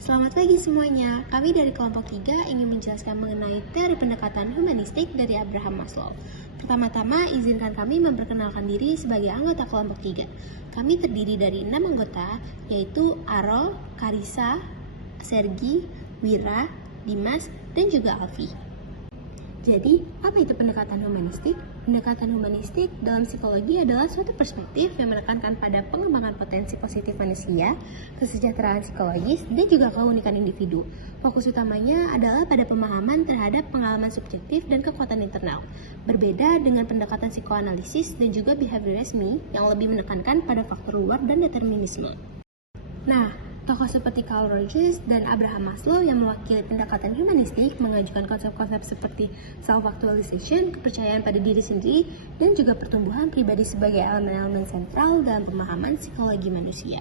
Selamat pagi semuanya. Kami dari kelompok 3 ingin menjelaskan mengenai teori pendekatan humanistik dari Abraham Maslow. Pertama-tama, izinkan kami memperkenalkan diri sebagai anggota kelompok 3. Kami terdiri dari 6 anggota, yaitu Arol, Karisa, Sergi, Wira, Dimas, dan juga Alfi. Jadi, apa itu pendekatan humanistik? Pendekatan humanistik dalam psikologi adalah suatu perspektif yang menekankan pada pengembangan potensi positif manusia, kesejahteraan psikologis, dan juga keunikan individu. Fokus utamanya adalah pada pemahaman terhadap pengalaman subjektif dan kekuatan internal. Berbeda dengan pendekatan psikoanalisis dan juga behaviorisme yang lebih menekankan pada faktor luar dan determinisme. Nah, tokoh seperti Carl Rogers dan Abraham Maslow yang mewakili pendekatan humanistik mengajukan konsep-konsep seperti self-actualization, kepercayaan pada diri sendiri, dan juga pertumbuhan pribadi sebagai elemen-elemen sentral dalam pemahaman psikologi manusia.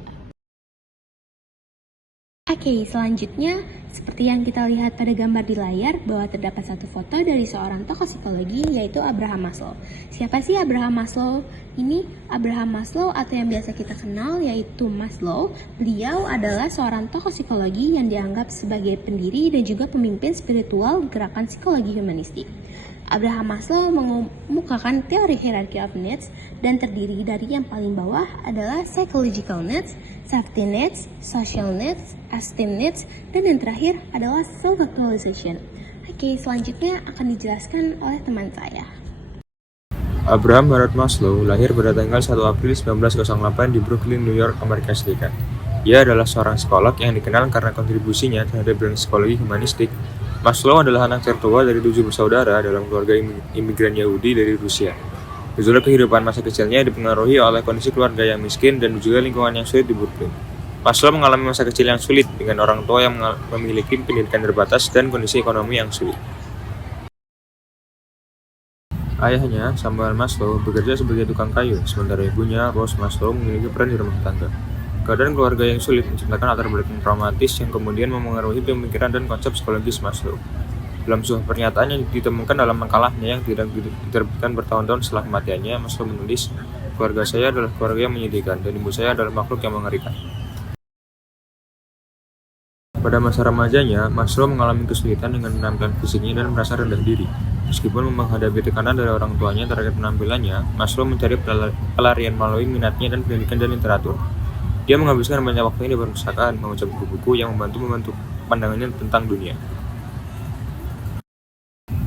Oke, selanjutnya, seperti yang kita lihat pada gambar di layar, bahwa terdapat satu foto dari seorang tokoh psikologi, yaitu Abraham Maslow. Siapa sih Abraham Maslow? Ini Abraham Maslow atau yang biasa kita kenal yaitu Maslow. Beliau adalah seorang tokoh psikologi yang dianggap sebagai pendiri dan juga pemimpin spiritual gerakan psikologi humanistik. Abraham Maslow mengemukakan teori hierarchy of needs dan terdiri dari yang paling bawah adalah psychological needs, safety needs, social needs, esteem needs, dan yang terakhir adalah self-actualization. Oke, selanjutnya akan dijelaskan oleh teman saya. Abraham Harold Maslow lahir pada tanggal 1 April 1908 di Brooklyn, New York, Amerika Serikat. Ia adalah seorang psikolog yang dikenal karena kontribusinya terhadap bidang psikologi humanistik. Maslow adalah anak tertua dari 7 bersaudara dalam keluarga imigran Yahudi dari Rusia. Gejolak kehidupan masa kecilnya dipengaruhi oleh kondisi keluarga yang miskin dan juga lingkungan yang sulit di Brooklyn. Maslow mengalami masa kecil yang sulit dengan orang tua yang memiliki pendidikan terbatas dan kondisi ekonomi yang sulit. Ayahnya, Samuel Maslow, bekerja sebagai tukang kayu, sementara ibunya, Rose Maslow, memiliki peran di rumah tangga. Keadaan keluarga yang sulit menciptakan latar belakang traumatis yang kemudian memengaruhi pemikiran dan konsep psikologis Maslow. Dalam sebuah pernyataan yang ditemukan dalam makalahnya yang tidak diterbitkan bertahun-tahun setelah kematiannya, Maslow menulis, "Keluarga saya adalah keluarga yang menyedihkan, dan ibu saya adalah makhluk yang mengerikan." Pada masa remajanya, Maslow mengalami kesulitan dengan penampilan fisiknya dan merasa rendah diri. Meskipun menghadapi tekanan dari orang tuanya terkait penampilannya, Maslow mencari pelarian melalui minatnya dan pendidikan dan literatur. Dia menghabiskan banyak waktunya di perpustakaan, membaca buku-buku yang membantu pandangannya tentang dunia.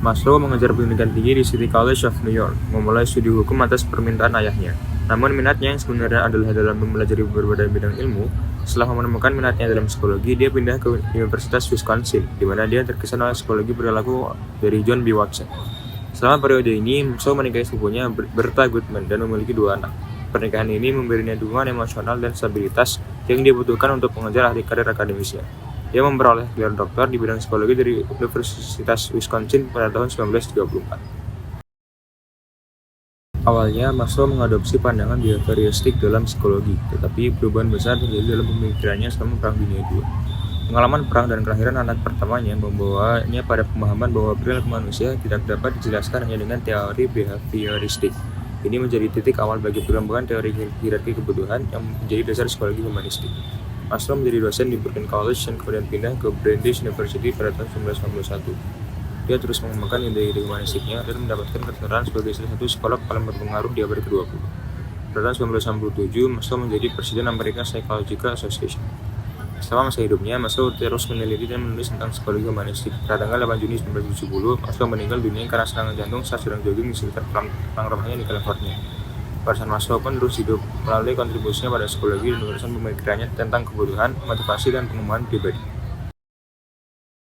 Maslow mengejar pendidikan tinggi di City College of New York, memulai studi hukum atas permintaan ayahnya. Namun minatnya yang sebenarnya adalah dalam mempelajari berbagai bidang ilmu. Setelah menemukan minatnya dalam psikologi, dia pindah ke Universitas Wisconsin, di mana dia terkesan oleh psikologi perilaku dari John B. Watson. Selama periode ini, Maslow menikahi sepupunya Bertha Goodman dan memiliki 2 anak. Pernikahan ini memberinya dukungan emosional dan stabilitas yang dibutuhkan untuk mengejar karir akademisnya. Dia memperoleh gelar doktor di bidang psikologi dari Universitas Wisconsin pada tahun 1934. Awalnya, Maslow mengadopsi pandangan behavioristik dalam psikologi, tetapi perubahan besar terjadi dalam pemikirannya selama Perang Dunia II. Pengalaman perang dan kelahiran anak pertamanya membawanya pada pemahaman bahwa perilaku manusia tidak dapat dijelaskan hanya dengan teori behavioristik. Ini menjadi titik awal bagi perkembangan teori hierarki kebutuhan yang menjadi dasar psikologi humanistik. Maslow menjadi dosen di Brooklyn College dan kemudian pindah ke Brandeis University pada tahun 1991. Dia terus mengembangkan ide-ide humanistiknya dan mendapatkan keterkenaan sebagai salah satu psikolog paling berpengaruh di abad ke-20. Pada tahun 1997, Maslow menjadi presiden American Psychological Association. Selama masa hidupnya, Maslow terus meneliti dan menulis tentang psikologi humanistik. Pada tanggal 8 Juni 1970, Maslow meninggal dunia karena serangan jantung saat sedang jogging di sekitar pulang rumahnya di California. Warisan Maslow pun terus hidup melalui kontribusinya pada psikologi dan urusan pemikirannya tentang kebutuhan, motivasi, dan pengembangan pribadi.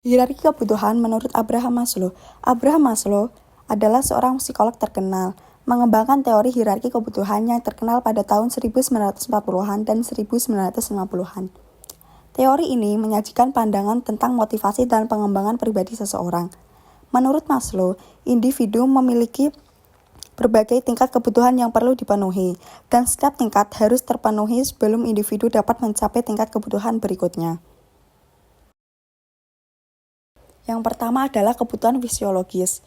Hierarki kebutuhan menurut Abraham Maslow. Abraham Maslow adalah seorang psikolog terkenal, mengembangkan teori hierarki kebutuhan yang terkenal pada tahun 1940-an dan 1950-an. Teori ini menyajikan pandangan tentang motivasi dan pengembangan pribadi seseorang. Menurut Maslow, individu memiliki berbagai tingkat kebutuhan yang perlu dipenuhi, dan setiap tingkat harus terpenuhi sebelum individu dapat mencapai tingkat kebutuhan berikutnya. Yang pertama adalah kebutuhan fisiologis.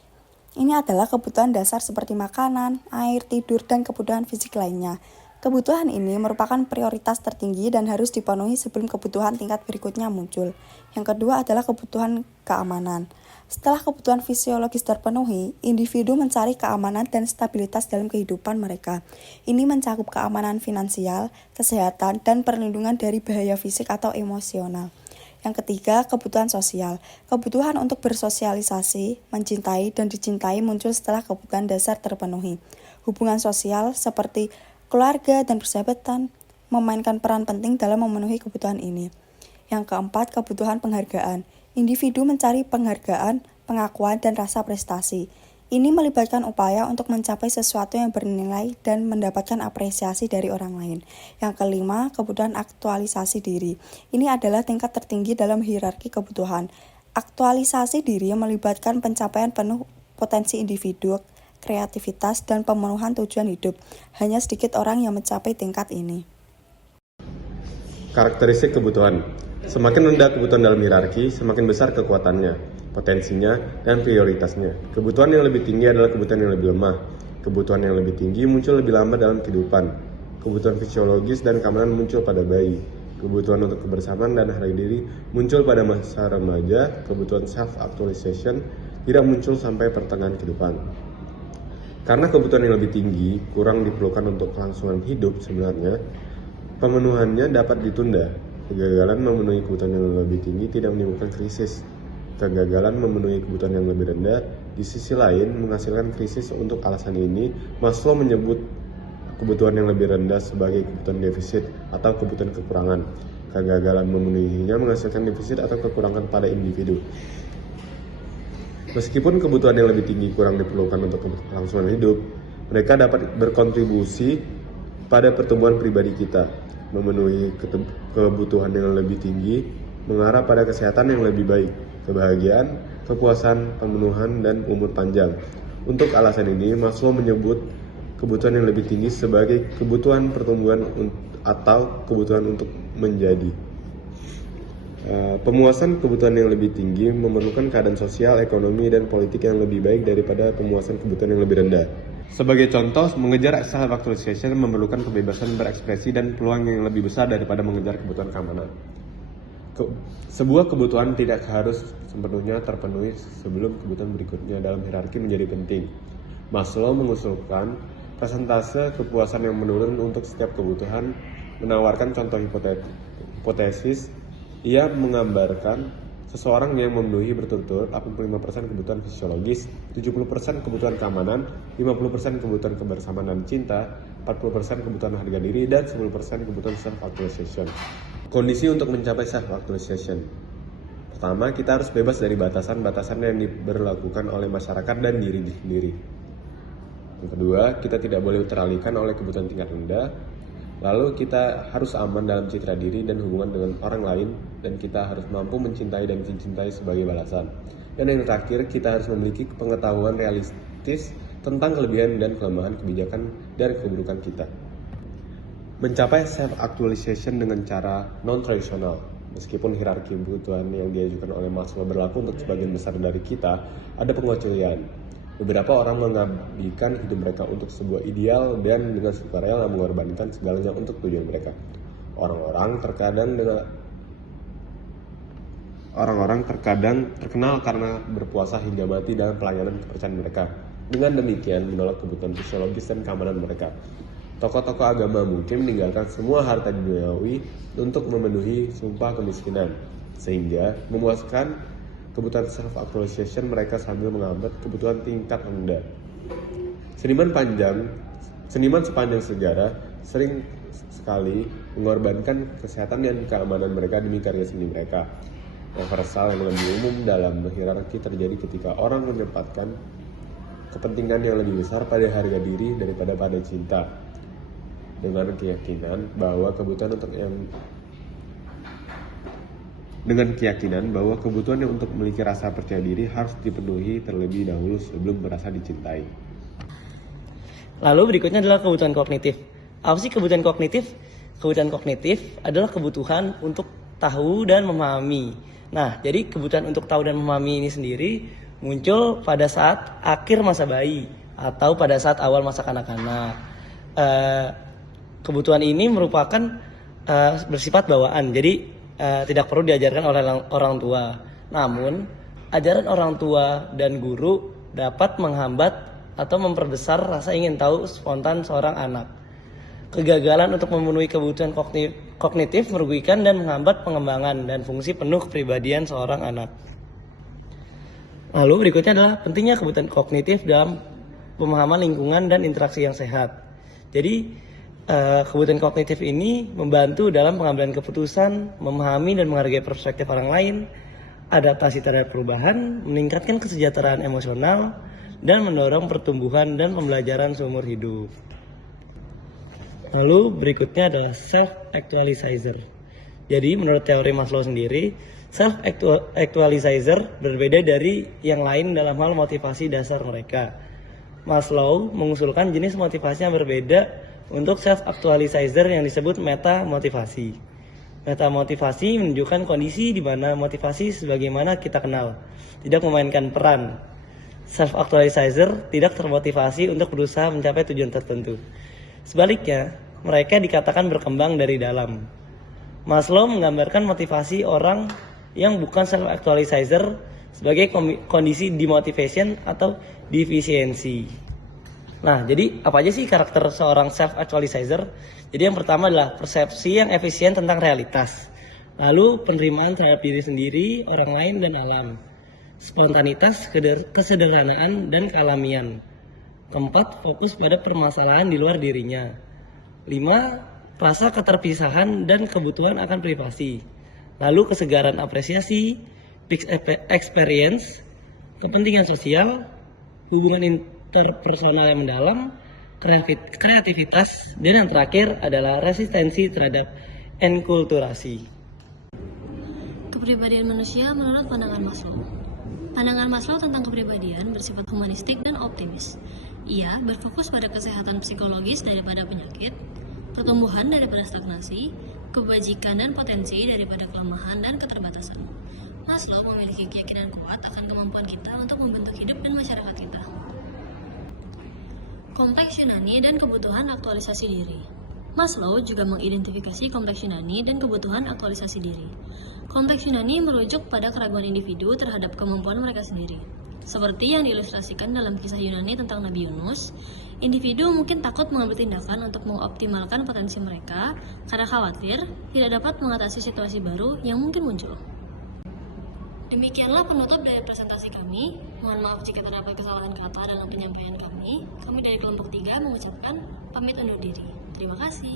Ini adalah kebutuhan dasar seperti makanan, air, tidur, dan kebutuhan fisik lainnya. Kebutuhan ini merupakan prioritas tertinggi dan harus dipenuhi sebelum kebutuhan tingkat berikutnya muncul. Yang kedua adalah kebutuhan keamanan. Setelah kebutuhan fisiologis terpenuhi, individu mencari keamanan dan stabilitas dalam kehidupan mereka. Ini mencakup keamanan finansial, kesehatan, dan perlindungan dari bahaya fisik atau emosional. Yang ketiga, kebutuhan sosial. Kebutuhan untuk bersosialisasi, mencintai, dan dicintai muncul setelah kebutuhan dasar terpenuhi. Hubungan sosial seperti keluarga dan persahabatan memainkan peran penting dalam memenuhi kebutuhan ini. Yang keempat, kebutuhan penghargaan. Individu mencari penghargaan, pengakuan, dan rasa prestasi. Ini melibatkan upaya untuk mencapai sesuatu yang bernilai dan mendapatkan apresiasi dari orang lain. Yang kelima, kebutuhan aktualisasi diri. Ini adalah tingkat tertinggi dalam hierarki kebutuhan. Aktualisasi diri melibatkan pencapaian penuh potensi individu, kreativitas, dan pemenuhan tujuan hidup. Hanya sedikit orang yang mencapai tingkat ini. Karakteristik kebutuhan. Semakin rendah kebutuhan dalam hierarki, semakin besar kekuatannya, potensinya, dan prioritasnya. Kebutuhan yang lebih tinggi adalah kebutuhan yang lebih lemah. Kebutuhan yang lebih tinggi muncul lebih lambat dalam kehidupan. Kebutuhan fisiologis dan keamanan muncul pada bayi. Kebutuhan untuk kebersamaan dan harga diri muncul pada masa remaja. Kebutuhan self-actualization tidak muncul sampai pertengahan kehidupan. Karena kebutuhan yang lebih tinggi kurang diperlukan untuk kelangsungan hidup sebenarnya, pemenuhannya dapat ditunda. Kegagalan memenuhi kebutuhan yang lebih tinggi tidak menimbulkan krisis. Kegagalan memenuhi kebutuhan yang lebih rendah di sisi lain menghasilkan krisis. Untuk alasan ini, Maslow menyebut kebutuhan yang lebih rendah sebagai kebutuhan defisit atau kebutuhan kekurangan. Kegagalan memenuhinya menghasilkan defisit atau kekurangan pada individu. Meskipun kebutuhan yang lebih tinggi kurang diperlukan untuk kelangsungan hidup, mereka dapat berkontribusi pada pertumbuhan pribadi kita. Memenuhi kebutuhan yang lebih tinggi mengarah pada kesehatan yang lebih baik, kebahagiaan, kepuasan, pemenuhan, dan umur panjang. Untuk alasan ini, Maslow menyebut kebutuhan yang lebih tinggi sebagai kebutuhan pertumbuhan atau kebutuhan untuk menjadi. Pemuasan kebutuhan yang lebih tinggi memerlukan keadaan sosial, ekonomi, dan politik yang lebih baik daripada pemuasan kebutuhan yang lebih rendah. Sebagai contoh, mengejar self-actualization memerlukan kebebasan berekspresi dan peluang yang lebih besar daripada mengejar kebutuhan keamanan. Sebuah kebutuhan tidak harus sepenuhnya terpenuhi sebelum kebutuhan berikutnya dalam hierarki menjadi penting. Maslow mengusulkan persentase kepuasan yang menurun untuk setiap kebutuhan, menawarkan contoh hipotesis. Ia menggambarkan seseorang yang memenuhi berturut-turut 85% kebutuhan fisiologis, 70% kebutuhan keamanan, 50% kebutuhan kebersamaan dan cinta, 40% kebutuhan harga diri, dan 10% kebutuhan self-actualization. Kondisi untuk mencapai self-actualization. Pertama, kita harus bebas dari batasan-batasan yang diberlakukan oleh masyarakat dan diri sendiri. Yang kedua, kita tidak boleh teralihkan oleh kebutuhan tingkat rendah. Lalu kita harus aman dalam citra diri dan hubungan dengan orang lain, dan kita harus mampu mencintai dan dicintai sebagai balasan. Dan yang terakhir, kita harus memiliki pengetahuan realistis tentang kelebihan dan kelemahan kebijakan dan keburukan kita. Mencapai self-actualization dengan cara non-tradisional. Meskipun hierarki kebutuhan yang diajukan oleh Maslow berlaku untuk sebagian besar dari kita, ada pengecualian. Beberapa orang mengabdikan hidup mereka untuk sebuah ideal dan dengan sukarela mengorbankan segalanya untuk tujuan mereka. Orang-orang terkadang terkenal karena berpuasa hingga mati dalam pelayanan kepercayaan mereka. Dengan demikian menolak kebutuhan fisiologis dan keamanan mereka. Tokoh-tokoh agama mungkin meninggalkan semua harta duniawi untuk memenuhi sumpah kemiskinan, sehingga memuaskan kebutuhan self-actualization mereka sambil menghambat kebutuhan tingkat rendah. Seniman sepanjang sejarah sering sekali mengorbankan kesehatan dan keamanan mereka demi karya seni mereka. Universal yang lebih umum dalam hierarki terjadi ketika orang menempatkan kepentingan yang lebih besar pada harga diri daripada pada cinta, dengan keyakinan bahwa kebutuhan untuk memiliki rasa percaya diri harus dipenuhi terlebih dahulu sebelum merasa dicintai. Lalu berikutnya adalah kebutuhan kognitif. Apa sih kebutuhan kognitif? Kebutuhan kognitif adalah kebutuhan untuk tahu dan memahami. Nah, jadi kebutuhan untuk tahu dan memahami ini sendiri muncul pada saat akhir masa bayi atau pada saat awal masa kanak-kanak. Kebutuhan ini merupakan bersifat bawaan, jadi tidak perlu diajarkan oleh orang tua. Namun, ajaran orang tua dan guru dapat menghambat atau memperbesar rasa ingin tahu spontan seorang anak. Kegagalan untuk memenuhi kebutuhan kognitif merugikan dan menghambat pengembangan dan fungsi penuh kepribadian seorang anak. Lalu berikutnya adalah pentingnya kebutuhan kognitif dalam pemahaman lingkungan dan interaksi yang sehat. Jadi kebutuhan kognitif ini membantu dalam pengambilan keputusan, memahami dan menghargai perspektif orang lain, adaptasi terhadap perubahan, meningkatkan kesejahteraan emosional, dan mendorong pertumbuhan dan pembelajaran seumur hidup. Lalu berikutnya adalah self-actualizer. Jadi menurut teori Maslow sendiri, self-actualizer berbeda dari yang lain dalam hal motivasi dasar mereka. Maslow mengusulkan jenis motivasi yang berbeda untuk self-actualizer yang disebut meta-motivasi. Meta-motivasi menunjukkan kondisi di mana motivasi sebagaimana kita kenal tidak memainkan peran. Self-actualizer tidak termotivasi untuk berusaha mencapai tujuan tertentu. Sebaliknya, mereka dikatakan berkembang dari dalam. Maslow menggambarkan motivasi orang yang bukan self-actualizer sebagai kondisi demotivation atau defisiensi. Nah, jadi apa aja sih karakter seorang self-actualizer? Jadi yang pertama adalah persepsi yang efisien tentang realitas. Lalu penerimaan terhadap diri sendiri, orang lain, dan alam. Spontanitas, kesederhanaan, dan kealamian. Keempat, fokus pada permasalahan di luar dirinya. 5, rasa keterpisahan dan kebutuhan akan privasi. Lalu kesegaran apresiasi, peak experience, kepentingan sosial, hubungan interpersonal yang mendalam, kreativitas, dan yang terakhir adalah resistensi terhadap enkulturasi. Kepribadian manusia menurut pandangan Maslow. Pandangan Maslow tentang kepribadian bersifat humanistik dan optimis. Ia berfokus pada kesehatan psikologis daripada penyakit, pertumbuhan daripada stagnasi, kebajikan dan potensi daripada kelemahan dan keterbatasan. Maslow memiliki keyakinan kuat akan kemampuan kita untuk membentuk hidup dan masyarakat kita. Kompleks Yunani dan kebutuhan aktualisasi diri. Maslow juga mengidentifikasi kompleks Yunani dan kebutuhan aktualisasi diri. Kompleks Yunani merujuk pada keraguan individu terhadap kemampuan mereka sendiri. Seperti yang diilustrasikan dalam kisah Yunani tentang Nabi Yunus, individu mungkin takut mengambil tindakan untuk mengoptimalkan potensi mereka karena khawatir tidak dapat mengatasi situasi baru yang mungkin muncul. Demikianlah penutup dari presentasi kami. Mohon maaf jika terdapat kesalahan kata dalam penyampaian kami. Kami dari kelompok 3 mengucapkan pamit undur diri. Terima kasih.